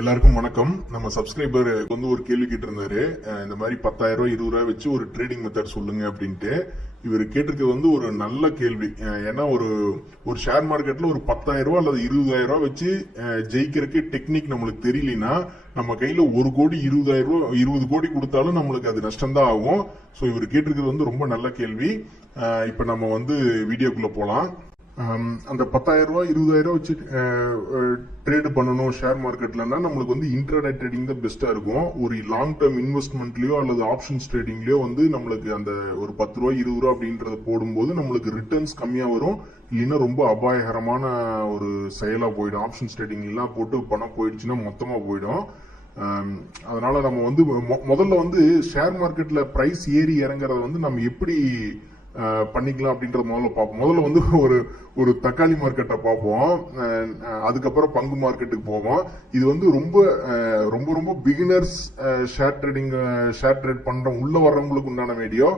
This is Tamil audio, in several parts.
எல்லாருக்கும் வணக்கம். நம்ம சப்ஸ்கிரைபர் வந்து ஒரு கேள்வி கேட்டிருந்தாரு. இந்த மாதிரி 10,000 ரூபாய் 20 ரூபாய் வச்சு ஒரு ட்ரேடிங் மெத்தட் சொல்லுங்க அப்படின்ட்டு. இவர் கேட்டிருக்கிறது வந்து ஒரு நல்ல கேள்வி. ஏன்னா ஒரு ஷேர் மார்க்கெட்ல ஒரு 10,000 ரூபாய் அல்லது 20,000 ரூபாய் வச்சு ஜெயிக்கிறதுக்கு டெக்னிக் நம்மளுக்கு தெரியலனா நம்ம கையில 1 கோடி 20,000 ரூபாய் 20 கோடி கொடுத்தாலும் நம்மளுக்கு அது நஷ்டம் தான் ஆகும். சோ இவர் கேட்டிருக்கிறது வந்து ரொம்ப நல்ல கேள்வி. இப்ப நம்ம வந்து வீடியோக்குள்ள போலாம். அந்த 10,000 ரூபாய் 20,000 ரூபாய் வச்சு ட்ரேட் பண்ணணும் ஷேர் மார்க்கெட்லன்னா நம்மளுக்கு வந்து இன்ட்ராடே ட்ரேடிங் தான் பெஸ்டா இருக்கும். ஒரு லாங் டேர்ம் இன்வெஸ்ட்மெண்ட்லயோ அல்லது ஆப்ஷன்ஸ் ட்ரேடிங்லயோ வந்து நம்மளுக்கு அந்த ஒரு 10 ரூபாய் 20 ரூபாய் அப்படின்றத போடும்போது நம்மளுக்கு ரிட்டர்ன்ஸ் கம்மியா வரும். இல்லைன்னா ரொம்ப அபாயகரமான ஒரு செயலா போயிடும். ஆப்ஷன்ஸ் ட்ரேடிங் எல்லாம் போட்டு பணம் போயிடுச்சுன்னா மொத்தமா போயிடும். அதனால நம்ம வந்து முதல்ல வந்து ஷேர் மார்க்கெட்ல பிரைஸ் ஏறி இறங்குறத வந்து நம்ம எப்படி பண்ணிக்கலாம் அப்படின்றத முதல்ல பார்ப்போம். முதல்ல வந்து ஒரு தக்காளி மார்க்கெட்டை பார்ப்போம். அதுக்கப்புறம் பங்கு மார்க்கெட்டுக்கு போவோம். இது வந்து ரொம்ப ரொம்ப ரொம்ப பிகினர்ஸ் ஷேர் ட்ரேட் பண்ற உள்ள வர்றவங்களுக்கு உண்டான வீடியோ.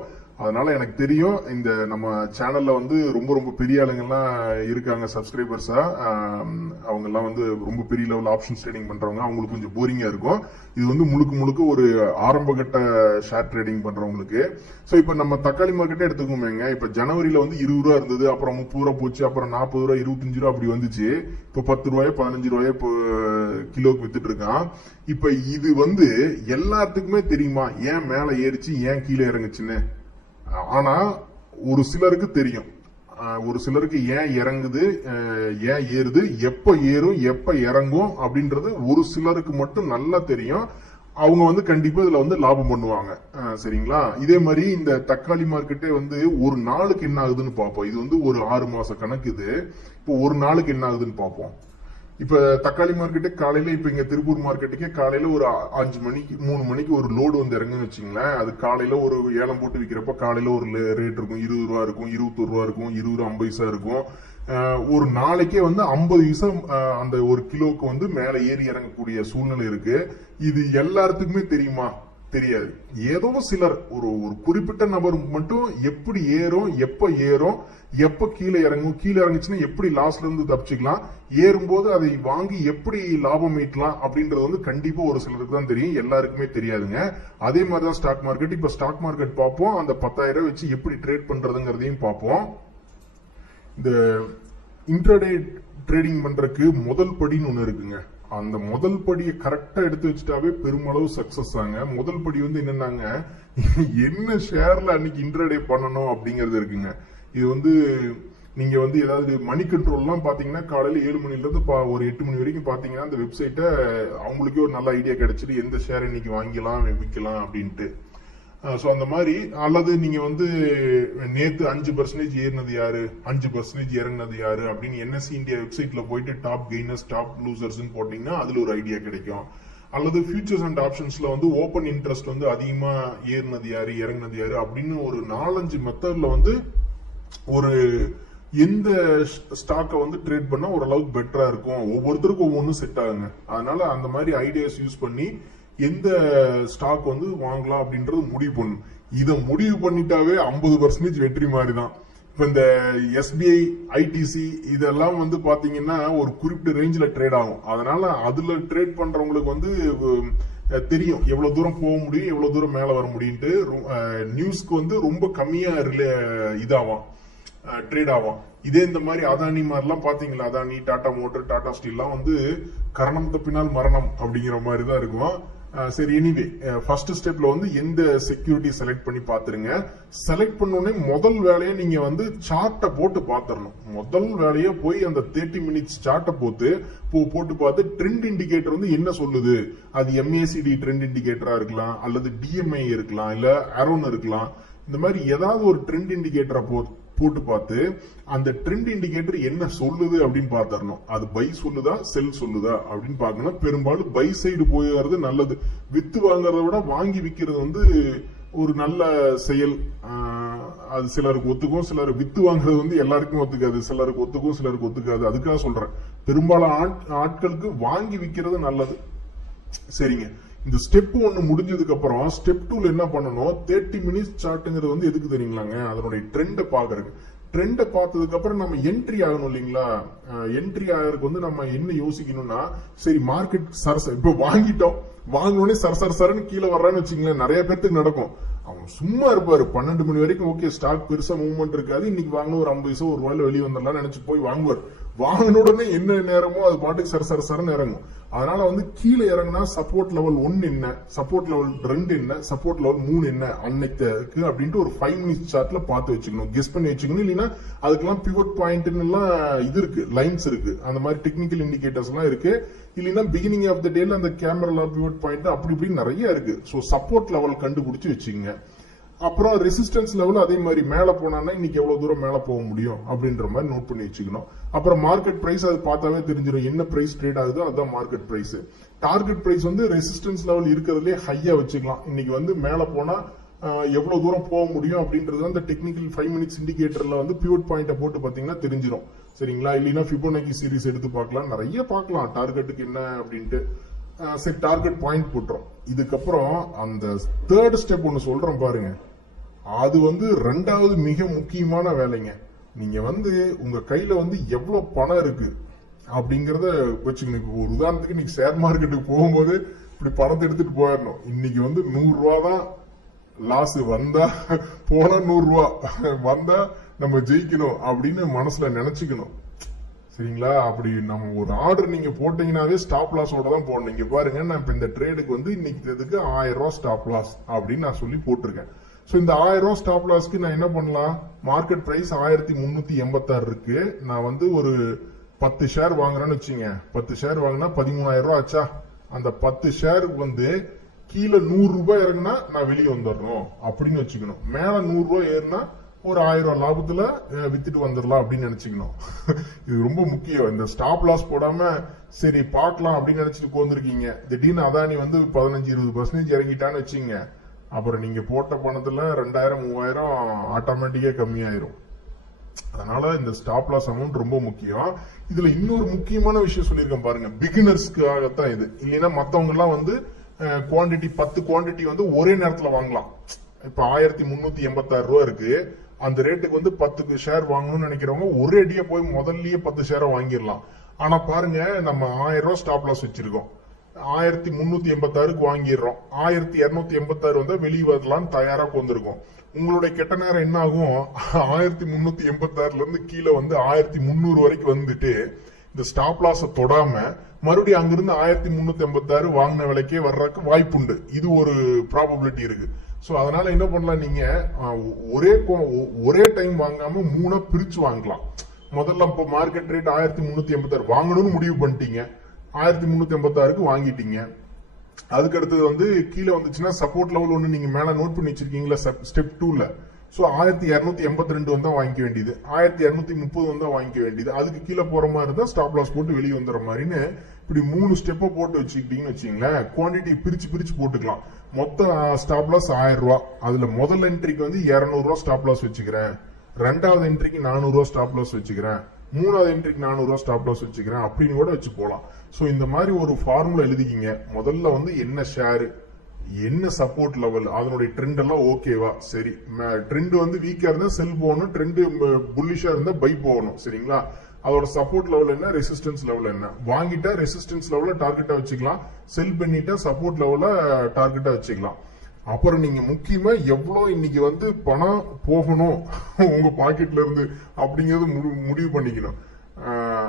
அதனால எனக்கு தெரியும் இந்த நம்ம சேனல்ல வந்து ரொம்ப ரொம்ப பெரிய ஆளுங்கெல்லாம் இருக்காங்க சப்ஸ்கிரைபர்ஸா. அவங்க எல்லாம் வந்து ரொம்ப பெரிய லெவல் ஆப்ஷன்ஸ் ட்ரேடிங் பண்றவங்க. அவங்களுக்கு கொஞ்சம் போரிங்கா இருக்கும். இது வந்து முழுக்க ஒரு ஆரம்ப கட்ட ஷேர் ட்ரேடிங் பண்றவங்களுக்கு. சோ இப்ப நம்ம தக்காளி மார்க்கெட்டே எடுத்துக்கோமேங்க. இப்ப ஜனவரியில வந்து 20 ரூபா இருந்தது, அப்புறம் 30 ரூபா போச்சு, அப்புறம் 40 ரூபா 25 ரூபா அப்படி வந்துச்சு. இப்ப 10 ரூபாய் 15 ரூபாய் இப்போ கிலோக்கு வித்துட்டு இருக்கான். இப்ப இது வந்து எல்லாத்துக்குமே தெரியுமா ஏன் மேல ஏறிச்சு ஏன் கீழே இறங்குச்சுன்னு? ஆனா ஒரு சிலருக்கு தெரியும். ஒரு சிலருக்கு ஏன் இறங்குது ஏன் ஏறுது எப்ப ஏறும் எப்ப இறங்கும் அப்படின்றது ஒரு சிலருக்கு மட்டும் நல்லா தெரியும். அவங்க வந்து கண்டிப்பா இதுல வந்து லாபம் பண்ணுவாங்க. சரிங்களா? இதே மாதிரி இந்த தக்காளி மார்க்கெட்டே வந்து ஒரு நாளுக்கு என்ன ஆகுதுன்னு பார்ப்போம். இது வந்து ஒரு 6 மாச கணக்கு. இது இப்போ ஒரு நாளுக்கு என்ன ஆகுதுன்னு பார்ப்போம். இப்ப தக்காளி மார்க்கெட்டே காலையில இப்ப இங்க திருப்பூர் மார்க்கெட்டுக்கே காலையில ஒரு 5 மணிக்கு 3 மணிக்கு ஒரு லோடு வந்து இறங்குன்னு வச்சுங்களேன். அது காலையில ஒரு ஏலம் போட்டு விற்கிறப்ப காலையில ஒரு ரேட் இருக்கும். 20 ரூபா இருக்கும், 21 ரூபா இருக்கும், 20 ரூபா 50 பைசா இருக்கும். ஒரு நாளைக்கே வந்து 50 பைசா அந்த ஒரு கிலோக்கு வந்து மேல ஏறி இறங்கக்கூடிய சூழ்நிலை இருக்கு. இது எல்லாத்துக்குமே தெரியுமா? தெரியாது. ஏதோ சிலர் ஒரு குறிப்பிட்ட நபர் மட்டும் எப்படி ஏறும் எப்ப ஏறும் எப்ப கீழே இறங்கும், கீழே இறங்குச்சுன்னா எப்படி லாஸ்ல இருந்து தப்பிச்சுக்கலாம், ஏறும்போது அதை வாங்கி எப்படி லாபம் ஈட்டலாம் அப்படின்றது வந்து கண்டிப்பா ஒரு சிலருக்கு தான் தெரியும். எல்லாருக்குமே தெரியாதுங்க. அதே மாதிரிதான் ஸ்டாக் மார்க்கெட். இப்ப ஸ்டாக் மார்க்கெட் பார்ப்போம். அந்த 10,000 வச்சு எப்படி ட்ரேட் பண்றதுங்கிறதையும் பார்ப்போம். இந்த இன்ட்ராடே ட்ரேடிங் பண்றதுக்கு முதல் படின்னு ஒண்ணு இருக்குங்க. அந்த முதல் படியை கரெக்டா எடுத்து வச்சுட்டாவே பெருமளவு சக்சஸ் ஆங்க. முதல் படி வந்து என்னன்னாங்க, என்ன ஷேர்ல அன்னைக்கு இன்ட்ராடே பண்ணணும் அப்படிங்கறது இருக்குங்க. இது வந்து நீங்க வந்து ஏதாவது மணி கண்ட்ரோல் எல்லாம் பாத்தீங்கன்னா காலையில 7 மணில இருந்து ஒரு 8 மணி வரைக்கும் பாத்தீங்கன்னா அந்த வெப்சைட்டை அவங்களுக்கே ஒரு நல்ல ஐடியா கிடைச்சிட்டு எந்த ஷேர் இன்னைக்கு வாங்கிக்கலாம் விற்கலாம் அப்படின்ட்டு. சோ அந்த மாதிரி அல்லது நீங்க வந்து நேத்து 5% ஏறினது யாரு 5% இறங்கினது யாரு அப்படின்னு என்எஸ்சி இந்தியா வெப்சைட்ல போயிட்டு டாப் கெய்னர்ஸ் டாப் லூசர்ஸ் போட்டீங்கன்னா அதுல ஒரு ஐடியா கிடைக்கும். அல்லது ஃபியூச்சர்ஸ் அண்ட் ஆப்ஷன்ஸ்ல வந்து ஓபன் இன்ட்ரெஸ்ட் வந்து அதிகமா ஏறினது யாரு இறங்கினது யாரு அப்படின்னு ஒரு 4-5 மெத்தட்ல வந்து ஒரு எந்த ஸ்டாக்கை வந்து ட்ரேட் பண்ணா ஓரளவுக்கு பெட்டரா இருக்கும். ஒவ்வொருத்தருக்கும் ஒவ்வொன்றும் செட் ஆகுங்க. அதனால அந்த மாதிரி ஐடியாஸ் யூஸ் பண்ணி எந்த ஸ்டாக் வந்து வாங்கலாம் அப்படின்றது முடிவு பண்ணும். இதை முடிவு பண்ணிட்டாவே 50% வெற்றி மாதிரி தான். இப்ப இந்த எஸ்பிஐ ஐடிசி இதெல்லாம் வந்து பாத்தீங்கன்னா ஒரு குறிப்பிட்ட ரேஞ்சில ட்ரேட் ஆகும். அதனால அதுல ட்ரேட் பண்றவங்களுக்கு வந்து தெரியும் எவ்வளவு தூரம் போக முடியும் எவ்வளவு தூரம் மேல வர முடியும்ட்டு. நியூஸ்க்கு வந்து ரொம்ப கம்மியா இதாகும் ட்ரேட் ஆகும். இதே இந்த மாதிரி அதானி மாதிரிலாம் பாத்தீங்களா, அதானி டாடா மோட்டர் டாடா ஸ்டீல் எல்லாம் வந்து கரணம் தப்பினால் மரணம் அப்படிங்கிற மாதிரி தான் இருக்கும். சரி, எனிவே ஃபர்ஸ்ட் ஸ்டெப்ல வந்து எந்த செக்யூரிட்டி செலக்ட் பண்ணி பாத்துருங்க. செலக்ட் பண்ணோடனே முதல் வேலையை நீங்க வந்து சார்ட்டை போட்டு பாத்துறணும். முதல் வேலையை போய் அந்த 30 மினிட்ஸ் சார்ட்டை போட்டு பார்த்து ட்ரெண்ட் இண்டிகேட்டர் வந்து என்ன சொல்லுது. அது MACD ட்ரெண்ட் இண்டிகேட்டரா இருக்கலாம், அல்லது DMI இருக்கலாம், இல்ல அரோன் இருக்கலாம். இந்த மாதிரி ஏதாவது ஒரு ட்ரெண்ட் இண்டிகேட்டரை போட்டு பார்த்து அந்த ட்ரெண்ட் இண்டிகேட்டர் என்ன சொல்லுது அப்படின்னு பாத்துறணும். அது பை சொல்லுதா செல் சொல்லுதா அப்படின்னு பாக்கணும். பெரும்பாலும் பை சைடு போயிடுறது நல்லது. வித்து வாங்குறத விட வாங்கி விற்கிறது வந்து ஒரு நல்ல செயல். அது சிலருக்கு ஒத்துக்கும். சிலர் வித்து வாங்குறது வந்து எல்லாருக்கும் ஒத்துக்காது. சிலருக்கு ஒத்துக்கும் சிலருக்கு ஒத்துக்காது. அதுக்காக சொல்றேன், பெரும்பாலும் ஆட்களுக்கு வாங்கி விற்கிறது நல்லது. சரிங்க, இந்த ஸ்டெப் 1 முடிஞ்சதுக்கு அப்புறம் ஸ்டெப் 2ல என்ன பண்ணணும், 30 மினிட்ஸ் சார்ட்ங்கிறது வந்து எதுக்கு தெரியுங்களாங்க, அதனுடைய ட்ரெண்ட் பாக்குறதுக்கு. ட்ரெண்டை பார்த்ததுக்கு அப்புறம் நம்ம என்ட்ரி ஆகணும் இல்லைங்களா? என்ட்ரி ஆகிறதுக்கு வந்து நம்ம என்ன யோசிக்கணும்னா, சரி மார்க்கெட் சரச இப்போ வாங்கிட்டோம், வாங்கினோடனே சரன்னு கீழே வர்றான்னு வச்சுங்களேன், நிறைய பேருக்கு நடக்கும். அவன் சும்மா இருப்பாரு 12 மணி வரைக்கும், ஓகே ஸ்டாக் பெருசா மூவ்மெண்ட் இருக்காது, இன்னைக்கு வாங்கின ஒரு 50 பைசா ஒரு ரூபாயில வெளியே வந்துடலாம் நினைச்சு போய் வாங்குவார். வாங்கின உடனே என்ன நேரமோ அது பாட்டுக்கு சரன்னு இறங்கும். அதனால வந்து கீழே இறங்கினா சப்போர்ட் லெவல் 1 என்ன, சப்போர்ட் லெவல் 2 என்ன, சப்போர்ட் லெவல் 3 என்ன அன்னைக்கு அப்படின்ட்டு ஒரு 5 மினிட்ஸ் சார்ட்ல பார்த்து வச்சுக்கணும், கெஸ் பண்ணி வச்சுக்கணும். இல்லைன்னா அதுக்கெல்லாம் பிவட் பாயிண்ட் எல்லாம் இது இருக்கு, லைன்ஸ் இருக்கு, அந்த மாதிரி டெக்னிக்கல் இண்டிகேட்டர்ஸ் எல்லாம் இருக்கு. இல்லைன்னா பிகினிங் ஆஃப் த டேல அந்த கேமரா பிவட் பாயிண்ட் அப்படி இப்படி நிறைய இருக்கு. ஸோ சப்போர்ட் லெவல் கண்டுபிடிச்சு வச்சுங்க. அப்புறம் ரெசிஸ்டன்ஸ் லெவல் அதே மாதிரி மேல போனா இன்னைக்கு எவ்வளவு தூரம் மேல போக முடியும் அப்படின்ற மாதிரி நோட் பண்ணி வச்சுக்கணும். அப்புறம் மார்க்கெட் பிரைஸ் அது பார்த்தாவே தெரிஞ்சிடும், என்ன பிரைஸ் ட்ரேட் ஆகுதோ அதுதான் மார்க்கெட் பிரைஸ். டார்கெட் பிரைஸ் வந்து ரெசிஸ்டன்ஸ் லெவல் இருக்கிறதுலே ஹையா வச்சுக்கலாம். இன்னைக்கு வந்து மேல போனா எவ்வளவு தூரம் போக முடியும் அப்படின்றது அந்த டெக்னிக்கல் 5 மினிட்ஸ் இண்டிகேட்டர்ல வந்து பிவட் பாயிண்ட போட்டு பாத்தீங்கன்னா தெரிஞ்சிடும். சரிங்களா? இல்லைன்னா ஃபிபோனாக்கி சீரிஸ் எடுத்து பார்க்கலாம், நிறைய பார்க்கலாம் டார்கெட்டுக்கு என்ன அப்படின்ட்டு. சரி, டார்கெட் பாயிண்ட் போட்டுரும். இதுக்கப்புறம் அந்த தேர்ட் ஸ்டெப் ஒன்னு சொல்றேன் பாருங்க, அது வந்து 2வது மிக முக்கியமான வேலைங்க. நீங்க வந்து உங்க கையில வந்து எவ்வளவு பணம் இருக்கு அப்படிங்கறத வச்சுக்கணும். ஒரு உதாரணத்துக்கு நீங்க ஷேர் மார்க்கெட்டுக்கு போகும்போது இப்படி பணத்தை எடுத்துட்டு போயிடணும். இன்னைக்கு வந்து 100 ரூபா தான் லாஸ், வந்தா போனா 100 ரூபா, வந்தா நம்ம ஜெயிக்கணும் அப்படின்னு மனசுல நினைச்சுக்கணும். சரிங்களா? அப்படி நம்ம ஒரு ஆர்டர் நீங்க போட்டீங்கன்னாவே ஸ்டாப் லாஸோட தான் போடணும். இங்க பாருங்க, நான் இப்ப இந்த ட்ரேடுக்கு வந்து இன்னைக்கு 1000 ரூபா ஸ்டாப் லாஸ் அப்படின்னு நான் சொல்லி போட்டிருக்கேன். சோ இந்த 1000 ரூபா ஸ்டாப் லாஸ்க்கு நான் என்ன பண்ணலாம்? மார்க்கெட் பிரைஸ் 1386 இருக்கு. நான் வந்து ஒரு 10 ஷேர் வாங்குறேன்னு வச்சுங்க, 10 ஷேர் வாங்கினா 13000 ரூபாய் ஆச்சா? அந்த 10 ஷேருக்கு வந்து கீழே 100 ரூபாய் இறங்குனா நான் வெளியே வந்துடணும் அப்படின்னு வச்சுக்கணும். மேல 100 ரூபாய் ஏறுனா ஒரு 1000 ரூபாய் லாபத்துல வித்துட்டு வந்துடலாம் அப்படின்னு நினைச்சுக்கணும். இது ரொம்ப முக்கியம். இந்த ஸ்டாப் லாஸ் போடாம சரி பார்க்கலாம் அப்படின்னு நினைச்சிட்டு போந்திருக்கீங்க, திடீர்னு அதானி வந்து 15-20% இறங்கிட்டான்னு வச்சுங்க, அப்புறம் நீங்க போட்ட பணத்துல 2000-3000 ஆட்டோமேட்டிக்கா கம்மியாயிரும். அதனால இந்த ஸ்டாப் லாஸ் அமௌண்ட் ரொம்ப முக்கியம். இதுல இன்னொரு முக்கியமான விஷயம் சொல்லியிருக்கேன் பாருங்க, பிகினர்ஸ்க்காகத்தான் இது. இல்லைன்னா மத்தவங்க எல்லாம் வந்து குவான்டிட்டி 10 குவான்டிட்டி வந்து ஒரே நேரத்துல வாங்கலாம். இப்ப 1386 ரூபா இருக்கு, அந்த ரேட்டுக்கு வந்து 10 ஷேர் வாங்கணும்னு நினைக்கிறவங்க ஒரே அடியா போய் முதல்லயே 10 ஷேரை வாங்கிடலாம். ஆனா பாருங்க, நம்ம 1000 ரூபாய் ஸ்டாப் லாஸ் வச்சிருக்கோம், 1386க்கு வாங்கிடுறோம், 1286 வந்தா வெளியே வரலாம்னு தயாரா வந்திருக்கோம். உங்களுடைய கெட்ட நேரம் என்ன ஆகும்? 1386ல இருந்து கீழே வந்து 1300 வரைக்கும் வந்துட்டு இந்த ஸ்டாப் லாஸ தொடாம மறுபடியும் அங்கிருந்து 1386 வாங்கின விலைக்கே வர்றதுக்கு வாய்ப்புண்டு. இது ஒரு ப்ராபபிலிட்டி இருக்கு. சோ அதனால என்ன பண்ணலாம், நீங்க ஒரே டைம் வாங்காம 3 பிரிச்சு வாங்கலாம். முதல்ல இப்ப மார்க்கெட் ரேட் 1386 வாங்கணும்னு முடிவு பண்ணிட்டீங்க, 1386க்கு வாங்கிட்டீங்க. அதுக்கு அடுத்தது வந்து கீழே வந்துச்சுன்னா சப்போர்ட் லெவல் ஒண்ணு நீங்க மேல நோட் பண்ணி வச்சிருக்கீங்களா ஸ்டெப் 2ல. சோ 1282 வந்தா வாங்கிக்க வேண்டியது, 1230 வந்தா வாங்கிக்க வேண்டியது. அதுக்கு கீழே போற மாதிரி இருந்தா ஸ்டாப் லாஸ் போட்டு வெளியே வந்துற மாதிரின்னு இப்படி 3 ஸ்டெப்பை போட்டு வச்சுக்கிட்டீங்கன்னு வச்சுங்களேன், குவான்டிட்டி பிரிச்சு போட்டுக்கலாம். மொத்த ஸ்டாப் லாஸ் 1000 ரூபாய். அதுல முதல் என்ட்ரிக்கு வந்து 200 ரூபாய் ஸ்டாப் லாஸ் வச்சுக்கிறேன், 2வது என்ட்ரிக்கு 400 ரூபாய் ஸ்டாப் லாஸ் வச்சுக்கிறேன், 3வது என்ட்ரிக்கு 400 ரூபாய் ஸ்டாப் லாஸ் வச்சுக்கிறேன் அப்படின்னு கூட வச்சு போலாம். சோ இந்த மாதிரி ஒரு ஃபார்முலா எழுதிக்கிங்க. முதல்ல வந்து என்ன ஷேர், என்ன சப்போர்ட் லெவல், அதனுடைய ட்ரெண்ட் எல்லாம் ஓகேவா, சரி ட்ரெண்ட் வந்து வீக்கா இருந்தா செல் போகணும், ட்ரெண்ட் புல்லிஷா இருந்தா பை போகணும். சரிங்களா? அதோட சப்போர்ட் லெவல் என்ன, ரெசிஸ்டன்ஸ் லெவல் என்ன, வாங்கிட்டா ரெசிஸ்டன்ஸ் லெவல டார்கெட்டா வச்சுக்கலாம், செல் பண்ணிட்டா சப்போர்ட் லெவல டார்கெட்டா வச்சுக்கலாம். அப்புறம் நீங்க முக்கியமா எவ்வளவு இன்னைக்கு வந்து பணம் போகணும் உங்க பாக்கெட்ல இருந்து அப்படிங்கறது முடிவு பண்ணிக்கணும்.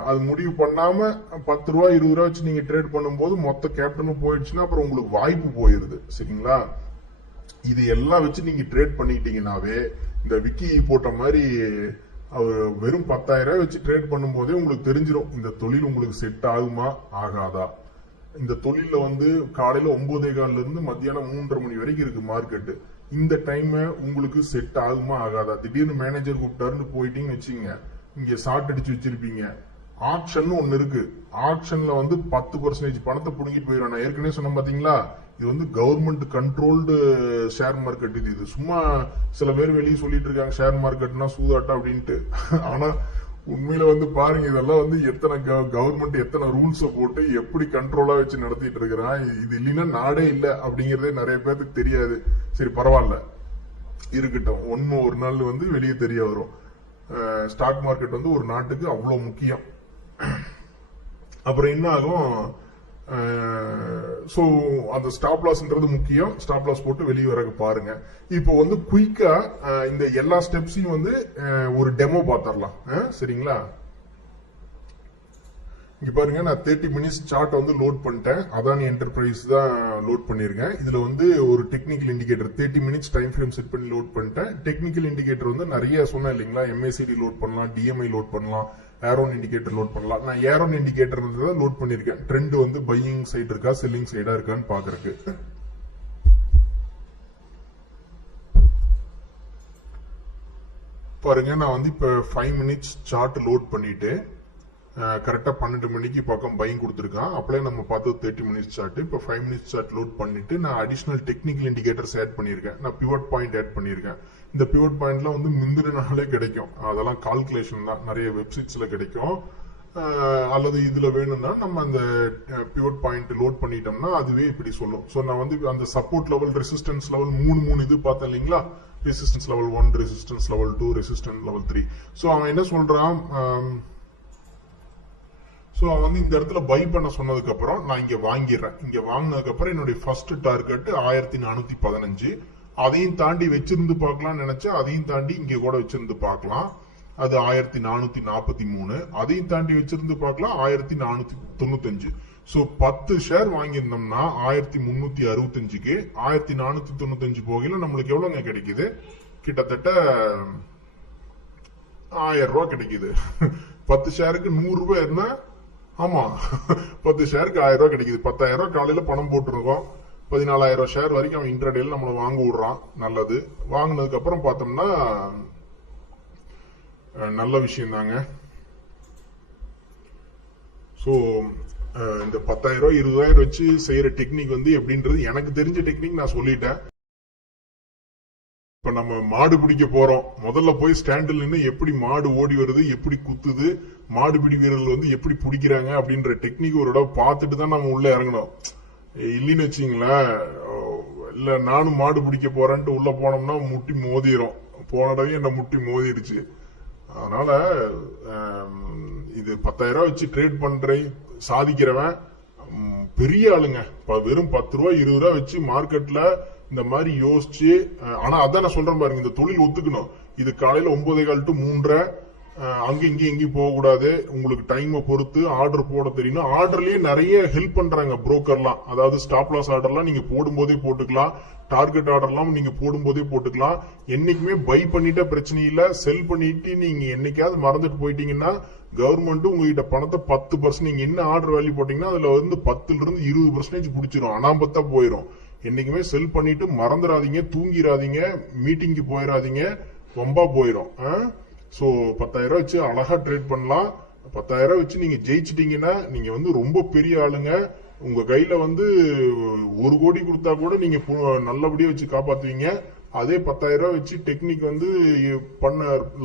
அது முடிவு பண்ணாம 10 ரூபாய் 20 ரூபாய் வச்சு நீங்க ட்ரேட் பண்ணும்போது மொத்த கேபிட்டலும் போயிடுச்சுன்னா அப்புறம் உங்களுக்கு வாய்ப்பு போயிருது. சரிங்களா? இது எல்லாம் வச்சு நீங்க ட்ரேட் பண்ணிட்டீங்கன்னாவே இந்த விக்கி போட்ட மாதிரி அவர் வெறும் 10,000 ரூபாய் வச்சு ட்ரேட் பண்ணும் போதே உங்களுக்கு தெரிஞ்சிடும் இந்த தொழில் உங்களுக்கு செட் ஆகுமா ஆகாதா. இந்த தொழில வந்து காலையில 9:15 இருந்து மத்தியானம் 3:30 மணி வரைக்கும் இருக்கு மார்க்கெட். இந்த டைம் உங்களுக்கு செட் ஆகுமா ஆகாதா. திடீர்னு மேனேஜர் கூப்பிட்டாருன்னு போயிட்டீங்கன்னு வச்சுங்க, இங்க ஷார்ட் அடிச்சு வச்சிருப்பீங்க. ஆக்ஷன் ஒன்னு இருக்கு, ஆக்ஷன்ல வந்து 10% பணத்தை புடுங்கிட்டு போயிடும். நான் ஏற்கனவே சொன்ன பாத்தீங்களா, இது வந்து கவர்மெண்ட் கண்ட்ரோல்டு ஷேர் மார்க்கெட். இது சும்மா சில பேர் வெளியே சொல்லிட்டு இருக்காங்க ஷேர் மார்க்கெட்னா சூதாட்டம் அப்படின்ட்டு. ஆனா உண்மையில வந்து பாருங்க, இதெல்லாம் வந்து எத்தனை கவர்மெண்ட் எத்தனை ரூல்ஸ போட்டு எப்படி கண்ட்ரோலா வச்சு நடத்திட்டு இருக்கிறான். இது இல்லைன்னா நாடே இல்ல அப்படிங்கறதே நிறைய பேருக்கு தெரியாது. சரி பரவாயில்ல இருக்கட்டும், ஒரு நாள் வந்து வெளியே தெரிய வரும். ஸ்டாக் மார்க்கெட் வந்து ஒரு நாட்டுக்கு அவ்வளவு முக்கியம். அப்புறம் என்ன ஆகும், சோ அந்த ஸ்டாப் லாஸ்ன்றது முக்கியம். ஸ்டாப் லாஸ் போட்டு வெளியே வர பாருங்க. இப்போ வந்து குயிக்கா இந்த எல்லா ஸ்டெப்ஸையும் வந்து ஒரு டெமோ பாத்திரலாம். சரிங்களா? இங்க பாருங்க, நான் 30 மினிட்ஸ் சார்ட் வந்து லோட் பண்ணிட்டேன். அதானி என்டர்பிரைஸ் தான் லோட் பண்ணிருக்கேன். இதுல வந்து ஒரு technical indicator 30 minutes time frame set பண்ணி லோட் பண்ணிட்டேன். டெக்னிக்கல் இண்டிகேட்டர் வந்து நிறைய சொன்னேன் இல்லைங்களா? MACD லோட் பண்ணலாம், DMI லோட் பண்ணலாம், ஏரோன் இண்டிகேட்டர் லோட் பண்ணலாம். நான் ஏரோன் இண்டிகேட்டர் தான் லோட் பண்ணிருக்கேன். ட்ரெண்ட் வந்து பையிங் சைடு இருக்கா செல்லிங் சைடா இருக்கான்னு பாக்குறதுக்கு. பாருங்க, நான் வந்து இப்ப 5 மினிட்ஸ் சார்ட் லோட் பண்ணிட்டு கரெக்டா 12 மணிக்கு பக்கம் பையிங் கொடுத்துருக்கான். அப்படியே நம்ம பார்த்தது 30 மினிட்ஸ் சார்ட். இப்போ 5 மினிட்ஸ் சார்ட் லோட் பண்ணிட்டு நான் அடிஷனல் டெக்னிக்கல் இண்டிகேட்டர்ஸ் ஆட் பண்ணிருக்கேன். நான் பிவட் பாயிண்ட் ஆட் பண்ணிருக்கேன். இந்த பிவட் பாயிண்ட்லாம் வந்து முந்தின நாளே கிடைக்கும். அதெல்லாம் கால்குலேஷன் தான், நிறைய வெப்சைட்ஸ்ல கிடைக்கும். அல்லது இதுல வேணும்னா நம்ம அந்த பிவட் பாயிண்ட் லோட் பண்ணிட்டோம்னா அதுவே இப்படி சொல்லும். சோ நான் வந்து அந்த சப்போர்ட் லெவல், ரெசிஸ்டன்ஸ் லெவல் மூணு இது பார்த்தேன் இல்லைங்களா? Resistance level 1, resistance level 2, resistance level 3. So அவன் என்ன சொல்றான், சோ அவன் வந்து இந்த இடத்துல பை பண்ண சொன்னதுக்கு அப்புறம் நான் இங்க வாங்கிடுறேன். இங்க வாங்கினதுக்கு அப்புறம் என்னுடைய ஃபர்ஸ்ட் டார்கெட் 1415. அதையும் தாண்டி வச்சிருந்து பார்க்கலாம் நினைச்சா அதையும் தாண்டி இங்க கூட வச்சிருந்து பார்க்கலாம். அது 1443. அதையும் தாண்டி வச்சிருந்து பார்க்கலாம் 1495. சோ 10 ஷேர் வாங்கியிருந்தோம்னா 1365க்கு 1495 போகையில நம்மளுக்கு எவ்வளவுங்க கிடைக்குது? கிட்டத்தட்ட 1000 ரூபாய் கிடைக்குது. 10 ஷேருக்கு 100 ரூபாய் இருந்தா, ஆமா 10 ஷேருக்கு 1000 ரூபாய் கிடைக்குது. 10,000 ரூபாய் காலையில பணம் போட்டுருக்கோம். 14,000 ஷேர் வரைக்கும் அவன் இன்ட்ராடேல நம்மள வாங்க விடுறான். நல்லது. வாங்கினதுக்கு அப்புறம் பார்த்தோம்னா நல்ல விஷயம் தாங்க. சோ இந்த 10,000 20,000 வச்சு செய்யற டெக்னிக் வந்து எப்படின்றது எனக்கு தெரிஞ்ச டெக்னிக் நான் சொல்லிட்டேன். இப்ப நம்ம மாடு பிடிக்க போறோம். முதல்ல போய் ஸ்டாண்டில் நின்று எப்படி மாடு ஓடி வருது, எப்படி குத்துது, மாடுபிடி வீரர்கள் வந்து எப்படி பிடிக்கிறாங்க அப்படின்ற டெக்னிக் ஒரு இடம் பார்த்துட்டு தான் நம்ம உள்ள இறங்கணும். இல்லைன்னு வச்சுங்களேன், இல்ல நானும் மாடு பிடிக்க போறேன்ட்டு உள்ள போனோம்னா முட்டி மோதிரும். போனடவே என்ன முட்டி மோதிருச்சு. அதனால இது 10,000 ரூபாய் வச்சு ட்ரேட் பண்றேன் சாதிக்கிறவன் பெரிய ஆளுங்க. வெறும் 10 ரூபாய் 20 ரூபாய் வச்சு மார்க்கெட்ல இந்த மாதிரி யோசிச்சு, ஆனா அதான் நான் சொல்றேன் பாருங்க, இந்த தொழில் ஒத்துக்கணும். இது காலையில 9:15 to 3:30, அங்க எங்கேயும் போக கூடாது. உங்களுக்கு டைமை பொறுத்து ஆர்டர் போட தெரியணும். ஆர்டர்லயே நிறைய ஹெல்ப் பண்றாங்க புரோக்கர்லாம். அதாவது ஸ்டாப் லாஸ் ஆர்டர்லாம் நீங்க போடும்போதே போட்டுக்கலாம், டார்கெட் ஆர்டர்லாம் நீங்க போடும்போதே போட்டுக்கலாம். என்னைக்குமே பை பண்ணிட்ட பிரச்சனை இல்ல. செல் பண்ணிட்டு நீங்க என்னைக்காவது மறந்துட்டு போயிட்டீங்கன்னா கவர்மெண்ட் உங்ககிட்ட பணத்தை 10%, நீங்க என்ன ஆர்டர் வேல்யூ போட்டீங்கன்னா அதுல வந்து 10% to 20% பிடிச்சிரும். அனாமத்தா போயிரும். என்னைக்குமே செல் பண்ணிட்டு மறந்துடாதீங்க, தூங்கிடாதீங்க, மீட்டிங்கு போயிடாதீங்க, ரொம்ப போயிரும். சோ 10,000 வச்சு அழகா ட்ரேட் பண்ணலாம். 10,000 வச்சு நீங்க ஜெயிச்சிட்டீங்கன்னா நீங்க வந்து ரொம்ப பெரிய ஆளுங்க. உங்க கையில வந்து 1 கோடி கொடுத்தா கூட நீங்க நல்லபடியா வச்சு காப்பாத்துவீங்க. அதே 10,000 வச்சு டெக்னிக் வந்து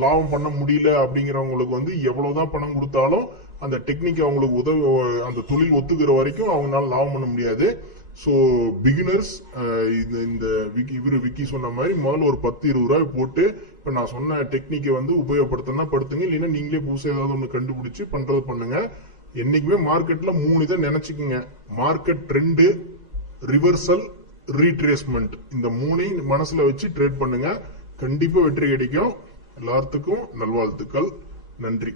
லாபம் பண்ண முடியல அப்படிங்கிறவங்களுக்கு வந்து எவ்வளவுதான் பணம் கொடுத்தாலும் அந்த டெக்னிக் அவங்களுக்கு அந்த தொழில் ஒத்துக்கிற வரைக்கும் அவங்களால லாபம் பண்ண முடியாது. சோ பிகினர்ஸ் இந்த விக்கி சொன்ன மாதிரி முதல்ல ஒரு 10-20 ரூபாய் போட்டு இப்ப நான் சொன்ன டெக்னிக்கை வந்து உபயோகப்படுத்தினா படுத்துங்க. இல்லைன்னா நீங்களே புதுசா ஏதாவது ஒண்ணு கண்டுபிடிச்சு பண்றது பண்ணுங்க. என்னைக்குமே மார்க்கெட்ல 3 இதை நினைச்சுக்குங்க. Market trend, reversal, retracement. இந்த 3ஐயும் மனசுல வச்சு ட்ரேட் பண்ணுங்க. கண்டிப்பா வெற்றி கிடைக்கும். எல்லாத்துக்கும் நல்வாழ்த்துக்கள். நன்றி.